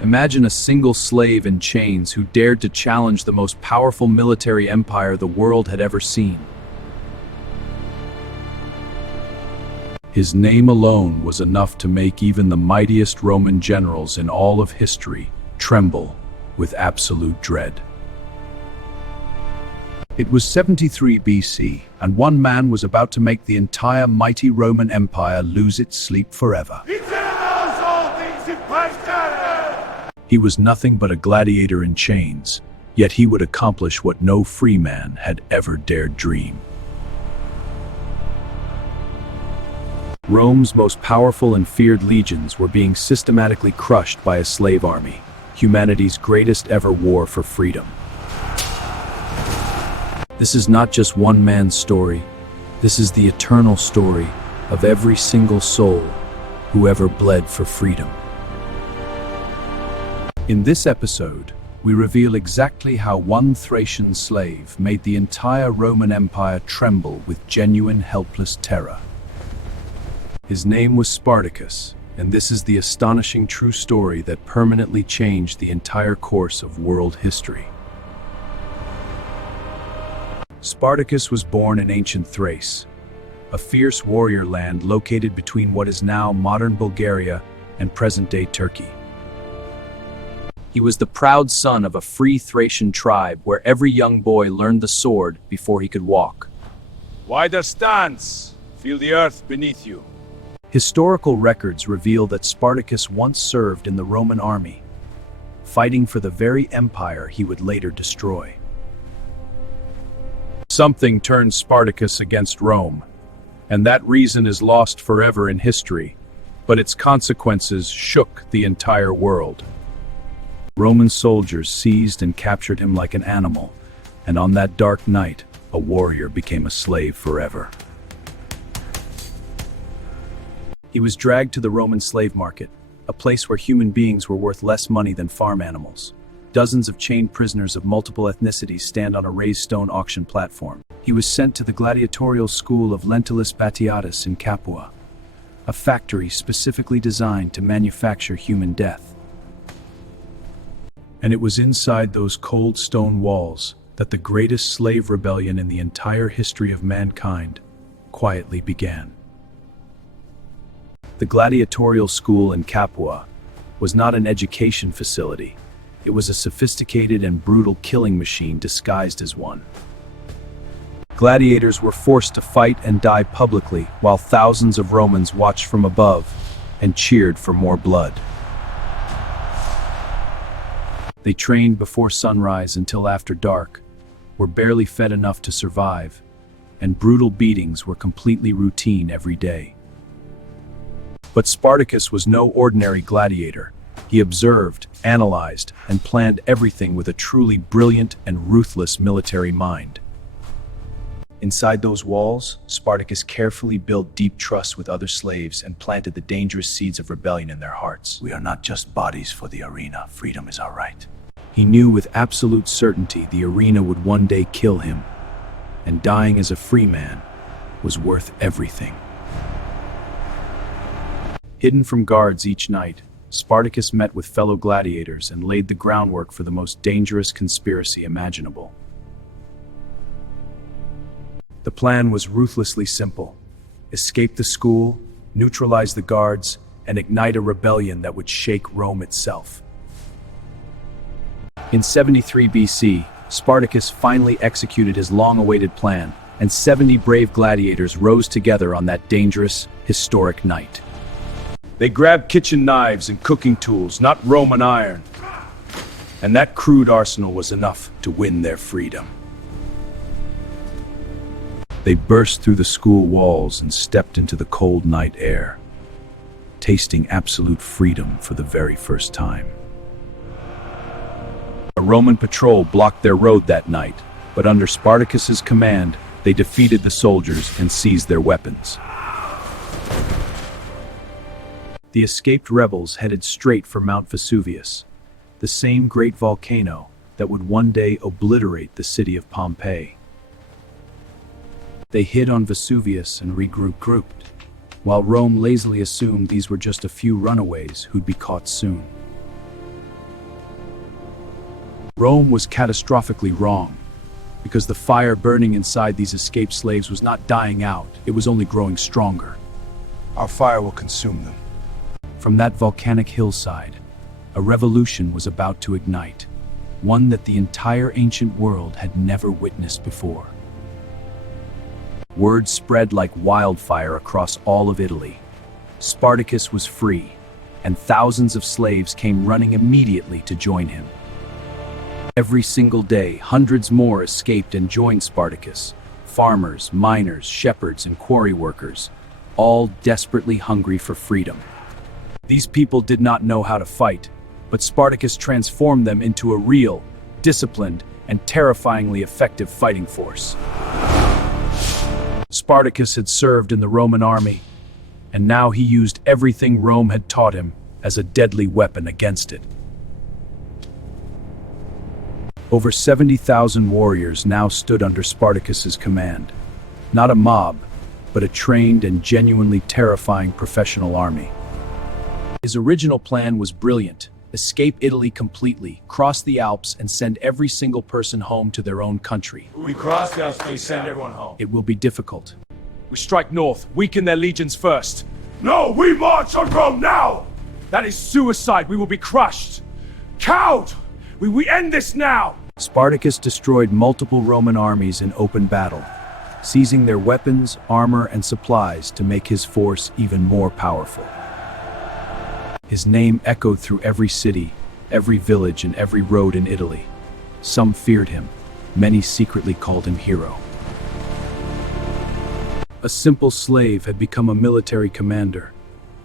Imagine a single slave in chains who dared to challenge the most powerful military empire the world had ever seen. His name alone was enough to make even the mightiest Roman generals in all of history tremble with absolute dread. It was 73 BC, and one man was about to make the entire mighty Roman Empire lose its sleep forever. He was nothing but a gladiator in chains, yet he would accomplish what no free man had ever dared dream. Rome's most powerful and feared legions were being systematically crushed by a slave army, humanity's greatest ever war for freedom. This is not just one man's story. This is the eternal story of every single soul who ever bled for freedom. In this episode, we reveal exactly how one Thracian slave made the entire Roman Empire tremble with genuine helpless terror. His name was Spartacus, and this is the astonishing true story that permanently changed the entire course of world history. Spartacus was born in ancient Thrace, a fierce warrior land located between what is now modern Bulgaria and present-day Turkey. He was the proud son of a free Thracian tribe where every young boy learned the sword before he could walk. Wider stance! Feel the earth beneath you. Historical records reveal that Spartacus once served in the Roman army, fighting for the very empire he would later destroy. Something turned Spartacus against Rome, and that reason is lost forever in history, but its consequences shook the entire world. Roman soldiers seized and captured him like an animal, and on that dark night, a warrior became a slave forever. He was dragged to the Roman slave market, a place where human beings were worth less money than farm animals. Dozens of chained prisoners of multiple ethnicities stand on a raised stone auction platform. He was sent to the gladiatorial school of Licinius Crassus in Capua, a factory specifically designed to manufacture human death. And it was inside those cold stone walls that the greatest slave rebellion in the entire history of mankind quietly began. The gladiatorial school in Capua was not an education facility. It was a sophisticated and brutal killing machine disguised as one. Gladiators were forced to fight and die publicly while thousands of Romans watched from above and cheered for more blood. They trained before sunrise until after dark, were barely fed enough to survive, and brutal beatings were completely routine every day. But Spartacus was no ordinary gladiator. He observed, analyzed, and planned everything with a truly brilliant and ruthless military mind. Inside those walls, Spartacus carefully built deep trust with other slaves and planted the dangerous seeds of rebellion in their hearts. We are not just bodies for the arena. Freedom is our right. He knew with absolute certainty the arena would one day kill him, and dying as a free man was worth everything. Hidden from guards each night, Spartacus met with fellow gladiators and laid the groundwork for the most dangerous conspiracy imaginable. The plan was ruthlessly simple: escape the school, neutralize the guards, and ignite a rebellion that would shake Rome itself. In 73 BC, Spartacus finally executed his long-awaited plan, and 70 brave gladiators rose together on that dangerous, historic night. They grabbed kitchen knives and cooking tools, not Roman iron. And that crude arsenal was enough to win their freedom. They burst through the school walls and stepped into the cold night air, tasting absolute freedom for the very first time. A Roman patrol blocked their road that night, but under Spartacus's command, they defeated the soldiers and seized their weapons. The escaped rebels headed straight for Mount Vesuvius, the same great volcano that would one day obliterate the city of Pompeii. They hid on Vesuvius and regrouped, while Rome lazily assumed these were just a few runaways who'd be caught soon. Rome was catastrophically wrong, because the fire burning inside these escaped slaves was not dying out, it was only growing stronger. Our fire will consume them. From that volcanic hillside, a revolution was about to ignite, one that the entire ancient world had never witnessed before. Word spread like wildfire across all of Italy. Spartacus was free, and thousands of slaves came running immediately to join him. Every single day, hundreds more escaped and joined Spartacus. Farmers, miners, shepherds, and quarry workers, all desperately hungry for freedom. These people did not know how to fight, but Spartacus transformed them into a real, disciplined, and terrifyingly effective fighting force. Spartacus had served in the Roman army, and now he used everything Rome had taught him as a deadly weapon against it. Over 70,000 warriors now stood under Spartacus's command. Not a mob, but a trained and genuinely terrifying professional army. His original plan was brilliant: escape Italy completely, cross the Alps, and send every single person home to their own country. We cross the Alps, we send everyone home. It will be difficult. We strike north, weaken their legions first. No, we march on Rome now! That is suicide, we will be crushed. Cowed! We end this now! Spartacus destroyed multiple Roman armies in open battle, seizing their weapons, armor, and supplies to make his force even more powerful. His name echoed through every city, every village, and every road in Italy. Some feared him, many secretly called him hero. A simple slave had become a military commander,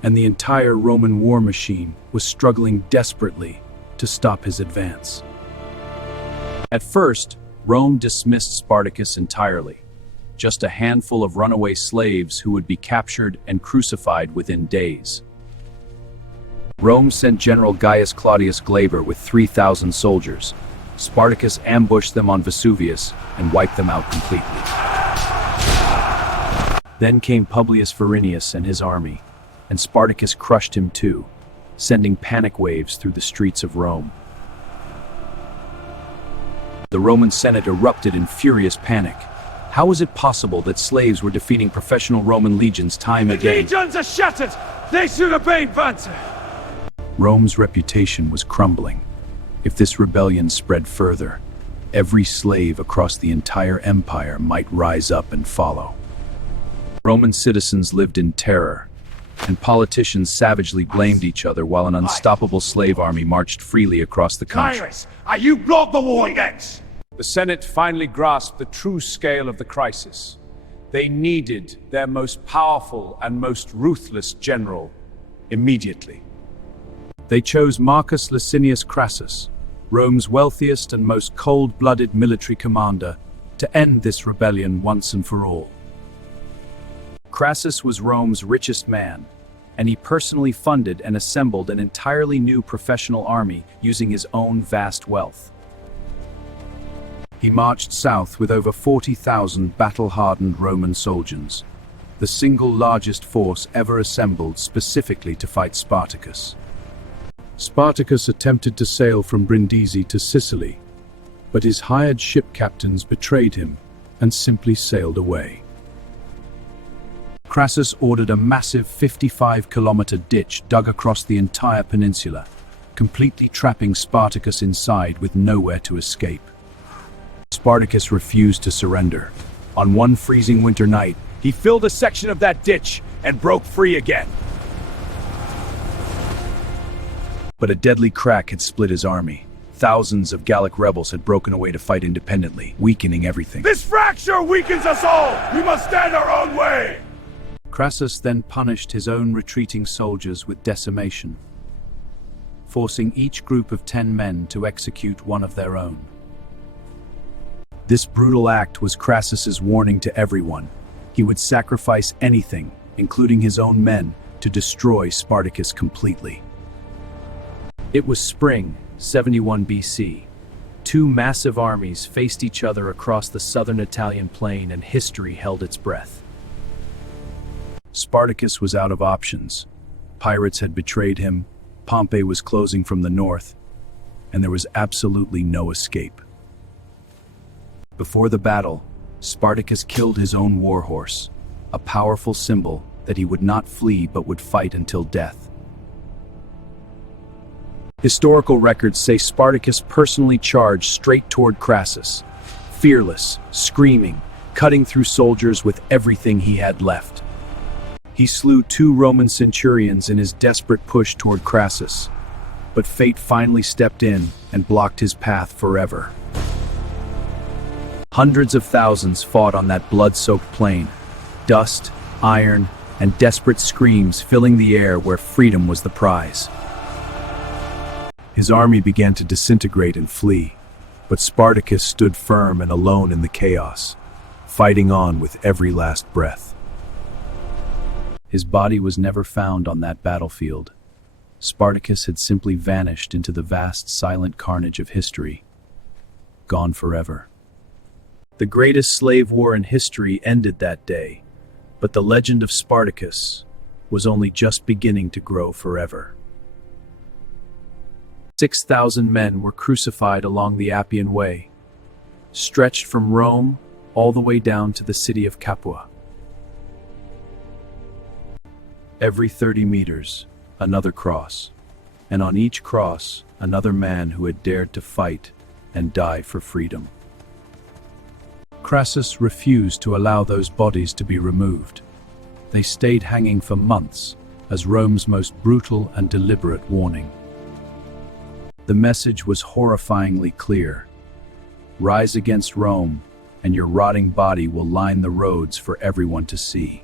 and the entire Roman war machine was struggling desperately to stop his advance. At first, Rome dismissed Spartacus entirely, just a handful of runaway slaves who would be captured and crucified within days. Rome sent General Gaius Claudius Glaber with 3,000 soldiers. Spartacus ambushed them on Vesuvius and wiped them out completely. Then came Publius Varinius and his army, and Spartacus crushed him too, sending panic waves through the streets of Rome. The Roman Senate erupted in furious panic. How was it possible that slaves were defeating professional Roman legions time and again? The legions are shattered! They should obey Banter! Rome's reputation was crumbling. If this rebellion spread further, every slave across the entire empire might rise up and follow. Roman citizens lived in terror, and politicians savagely blamed each other while an unstoppable slave army marched freely across the country. Cyrus, you blocked the war against! The Senate finally grasped the true scale of the crisis. They needed their most powerful and most ruthless general immediately. They chose Marcus Licinius Crassus, Rome's wealthiest and most cold-blooded military commander, to end this rebellion once and for all. Crassus was Rome's richest man, and he personally funded and assembled an entirely new professional army using his own vast wealth. He marched south with over 40,000 battle-hardened Roman soldiers, the single largest force ever assembled specifically to fight Spartacus. Spartacus attempted to sail from Brindisi to Sicily, but his hired ship captains betrayed him and simply sailed away. Crassus ordered a massive 55-kilometer ditch dug across the entire peninsula, completely trapping Spartacus inside with nowhere to escape. Spartacus refused to surrender. On one freezing winter night, he filled a section of that ditch and broke free again. But a deadly crack had split his army. Thousands of Gallic rebels had broken away to fight independently, weakening everything. This fracture weakens us all! We must stand our own way! Crassus then punished his own retreating soldiers with decimation, forcing each group of 10 men to execute one of their own. This brutal act was Crassus's warning to everyone. He would sacrifice anything, including his own men, to destroy Spartacus completely. It was spring, 71 BC. Two massive armies faced each other across the southern Italian plain, and history held its breath. Spartacus was out of options. Pirates had betrayed him, Pompey was closing from the north, and there was absolutely no escape. Before the battle, Spartacus killed his own warhorse, a powerful symbol that he would not flee but would fight until death. Historical records say Spartacus personally charged straight toward Crassus, fearless, screaming, cutting through soldiers with everything he had left. He slew 2 Roman centurions in his desperate push toward Crassus, but fate finally stepped in and blocked his path forever. Hundreds of thousands fought on that blood-soaked plain, dust, iron, and desperate screams filling the air where freedom was the prize. His army began to disintegrate and flee, but Spartacus stood firm and alone in the chaos, fighting on with every last breath. His body was never found on that battlefield. Spartacus had simply vanished into the vast, silent carnage of history, gone forever. The greatest slave war in history ended that day, but the legend of Spartacus was only just beginning to grow forever. 6,000 men were crucified along the Appian Way, stretched from Rome all the way down to the city of Capua. Every 30 meters, another cross, and on each cross, another man who had dared to fight and die for freedom. Crassus refused to allow those bodies to be removed. They stayed hanging for months as Rome's most brutal and deliberate warning. The message was horrifyingly clear. Rise against Rome, and your rotting body will line the roads for everyone to see.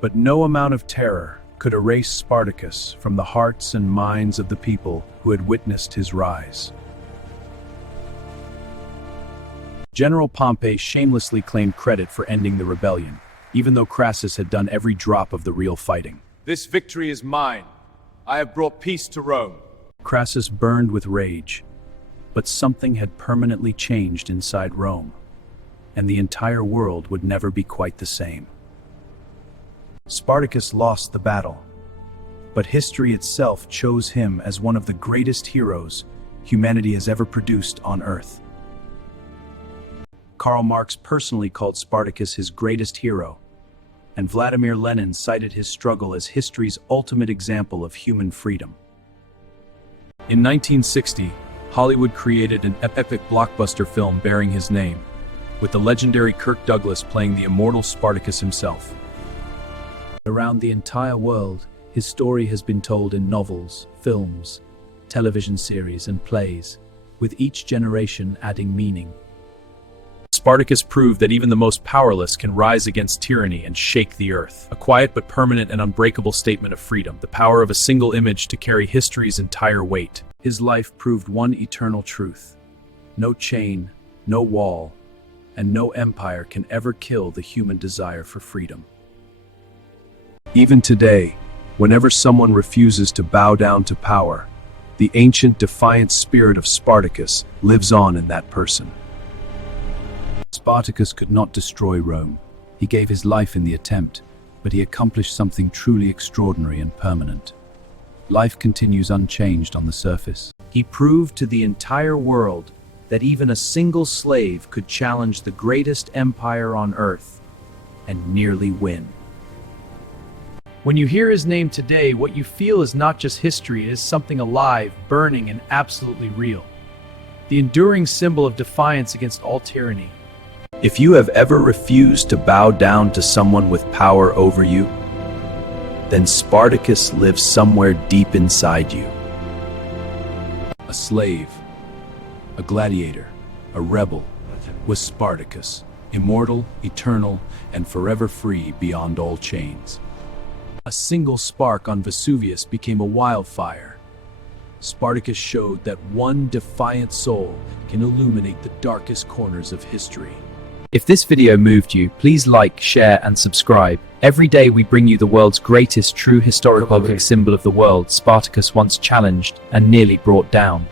But no amount of terror could erase Spartacus from the hearts and minds of the people who had witnessed his rise. General Pompey shamelessly claimed credit for ending the rebellion, even though Crassus had done every drop of the real fighting. This victory is mine. I have brought peace to Rome. Crassus burned with rage, but something had permanently changed inside Rome, and the entire world would never be quite the same. Spartacus lost the battle, but history itself chose him as one of the greatest heroes humanity has ever produced on Earth. Karl Marx personally called Spartacus his greatest hero, and Vladimir Lenin cited his struggle as history's ultimate example of human freedom. In 1960, Hollywood created an epic blockbuster film bearing his name, with the legendary Kirk Douglas playing the immortal Spartacus himself. Around the entire world, his story has been told in novels, films, television series, and plays, with each generation adding meaning. Spartacus proved that even the most powerless can rise against tyranny and shake the earth. A quiet but permanent and unbreakable statement of freedom, the power of a single image to carry history's entire weight. His life proved one eternal truth: no chain, no wall, and no empire can ever kill the human desire for freedom. Even today, whenever someone refuses to bow down to power, the ancient defiant spirit of Spartacus lives on in that person. Spartacus could not destroy Rome. He gave his life in the attempt, but he accomplished something truly extraordinary and permanent. Life continues unchanged on the surface. He proved to the entire world that even a single slave could challenge the greatest empire on earth and nearly win. When you hear his name today, what you feel is not just history, it is something alive, burning, and absolutely real. The enduring symbol of defiance against all tyranny. If you have ever refused to bow down to someone with power over you, then Spartacus lives somewhere deep inside you. A slave, a gladiator, a rebel, was Spartacus, immortal, eternal, and forever free beyond all chains. A single spark on Vesuvius became a wildfire. Spartacus showed that one defiant soul can illuminate the darkest corners of history. If this video moved you, please like, share, and subscribe. Every day we bring you the world's greatest true historical symbol of the world, Spartacus once challenged and nearly brought down.